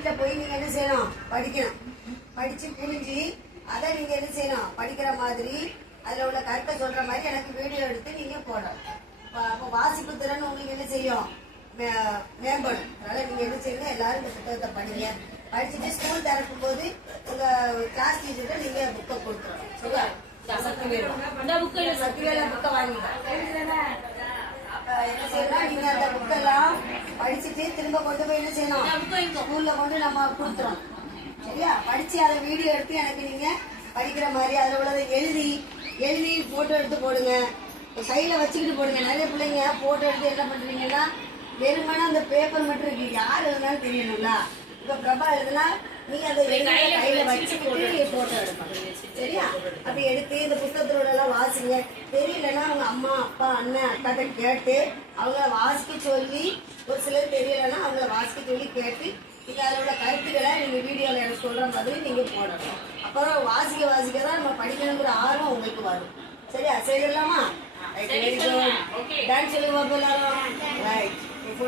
வீட்டில் போய் நீங்கள் என்ன செய்யணும், படிக்கணும். படித்து புரிஞ்சு அதை நீங்கள் என்ன செய்யணும், படிக்கிற மாதிரி அதில் உள்ள கருத்தை சொல்கிற மாதிரி எனக்கு வீடியோ எடுத்து நீங்கள் போடணும். அப்போ வாசிப்பு திறன் உங்களுக்கு என்ன செய்யும், மேம்படும். அதனால் நீங்கள் என்ன செய்யணும், எல்லாரும் இந்த புத்தகத்தை படிங்க. படிச்சுட்டு ஸ்கூல் திறக்கும் போது உங்கள் கிளாஸ் டீச்சர்கிட்ட நீங்கள் புக்கை கொடுத்துருவோம். சரியா? சக்திவேல புக்கை வாங்கிக்கலாம். என்ன செய்யணும், நீங்க அந்த புக்கெல்லாம் படிச்சுட்டு திரும்ப கொண்டு போய் என்ன செய்யணும், ஸ்கூல்ல கொண்டு நம்ம கொடுத்துறோம். சரியா? படிச்சு அதை வீடியோ எடுத்து எனக்கு நீங்க படிக்கிற மாதிரி அதில் உள்ளதை எழுதி போட்டோ எடுத்து போடுங்க. கையில வச்சுக்கிட்டு போடுங்க. நிறைய பிள்ளைங்க போட்டோ எடுத்து என்ன பண்றீங்கன்னா வெறுமனா அந்த பேப்பர் மட்டும் இருக்கு, யார் எழுதுனாலும் தெரியணும்ல. இப்ப பிரபா எழுதுனா நீங்க அதை கையில வச்சுக்கிட்டு போட்டோ எடுப்பாங்க. சரியா? அப்படி எடுத்து இந்த புத்தகத்தோட எல்லாம் வாசிங்க. தெரியலன்னா அவங்க அம்மா அப்பா அண்ணன் அக்காட்ட கேட்டு அவங்கள வாசிக்க சொல்லி, ஒரு சிலர் தெரியலன்னா அவங்கள வாசிக்க சொல்லி கேட்டு நீங்க அதோட கருத்துக்களை நீங்க வீடியோல எனக்கு சொல்ற மாதிரி நீங்க போடணும். அப்புறம் வாசிக்க தான் நம்ம படிக்கணுங்கிற ஆர்வம் உங்களுக்கு வரும். சரியா? செய்யலாமா? டான்ஸ் சொல்லி எல்லாரும் ரைட்.